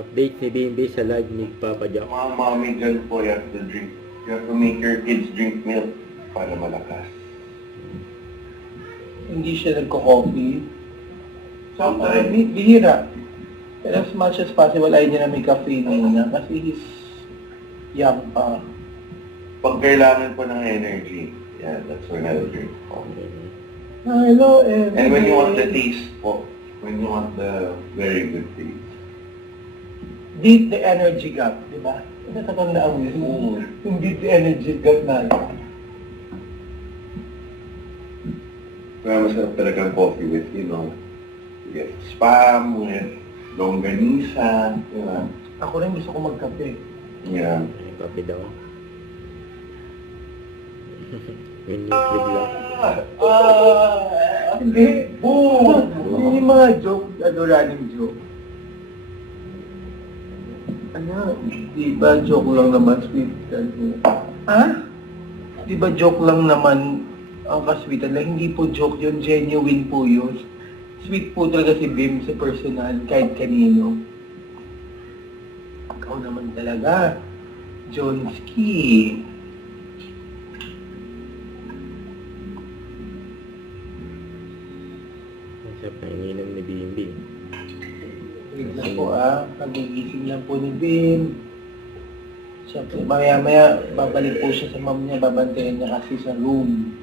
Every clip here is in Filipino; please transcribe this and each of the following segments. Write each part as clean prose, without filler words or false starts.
Update ni Bimbi sa live ni Papa Jack. Mga mommy dyan po, you have to drink. You have to make your kids drink milk para malakas. Hindi siya nagko-coffee. Sometimes. Bihira. But as much as possible, ayaw niya na may caffeine muna kasi he's young pa. Pag kailangan po ng energy, yeah, that's when I'll drink coffee. Hello, everyday. And when you want the taste po, when you want the very good taste. Beat the energy gap, di ba? Natatandaan mo yun. Yung beat the energy gap na yun. Kaya masarap talagang coffee with, you know, with spam, with longganisa, you know. Ako rin gusto ko magkape. Yeah. Ay, kape daw. Minute bigla. Hindi. Boom! Hindi yung mga joke, running joke. Ano, di ba joke lang naman, sweet? Ha? Di ba joke lang naman ang kasweetan lang? Hindi po joke yun, genuine po yun. Sweet po talaga si Bim sa personal, kahit kanino. Ikaw naman talaga, Jonski. Ang sarap na ininom ni Bimbi. Wait lang po pagigising lang po ni Bim. Siya po, maya-maya, babalik po siya sa mom niya, babantayan niya kasi sa room.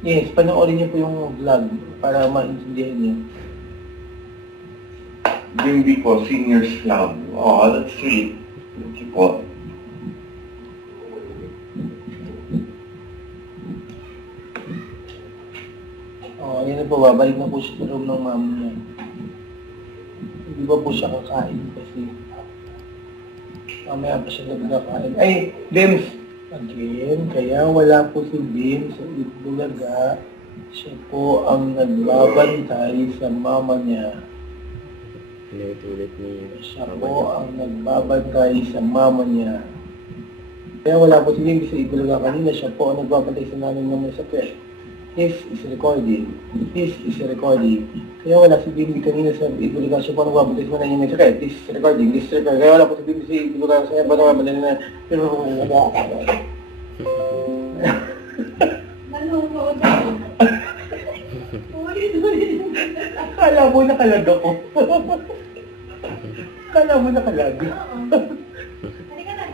Yes, panoorin niyo po yung vlog para maintindihan niyo. Bimbi po, Seniors Club. Oh, that's sweet. Thank you po. Oh, ayun na po, babalik na po siya sa room ng mom niya. Hindi ba po siya kakain kasi mamaya pa siya nagkakain. Ay, Bims! Again, kaya wala po si Bim sa Itbulaga. Siya po ang nagbabantay sa mama niya. Inulit ni Siya Papa po Jack. ang nagbabantay sa mama niya. Kaya wala po si Bim sa Itbulaga kanina. Siya po ang nagbabantay sa nanay niya may sakit. This is recording. This is recording. Kaya wala si Bimbi kanina sa Itbulaga. Siya po ang nagbabantay sa nanay niya may sakit. This is recording. This is recording. Kaya wala po si Bimbi sa Itbulaga. Kaya ba nagbabantay na pero Nanonood ako. Kala mo nakalag ako. Kala mo nakalag. Halika na.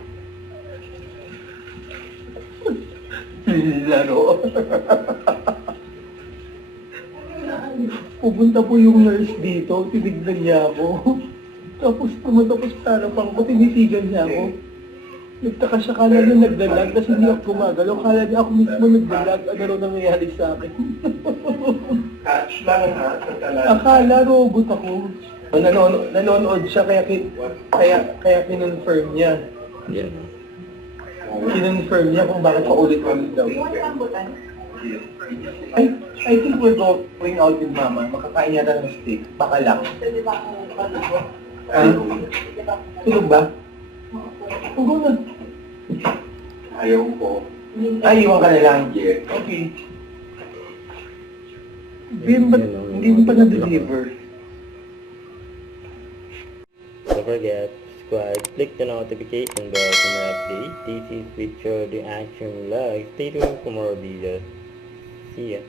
Laro. Pupunta po yung nurse dito, tinignan niya ako. Tapos pumatapos sa harapan ko, tinitigan niya ako. Nagtaka siya, kala niya nagdalag, kasi hindi ako gumagalaw. Kala niya ako mismo nagdalag, ano raw nangyayari sa akin. Catch lang ha, sa talaga. Akala robot ako. Nanonood siya, kaya kinonfirm niya. Yan. Kinonfirm niya kung bakit paulit-ulit daw. You want rambutan? I think we're going out with mama. Makakain yata ng steak. Baka lang. Pwede ba akong patuto? Pwede ba akong Tulog ba? Huwag na. Ayaw po. Ay, iwan ka na lang. Yeah. Okay. Bim, ba't hindi mo pa na-deliver? Don't forget, subscribe, click the notification bell for more updates. This is Picture the Action Vlog. Stay tuned for more videos. See ya.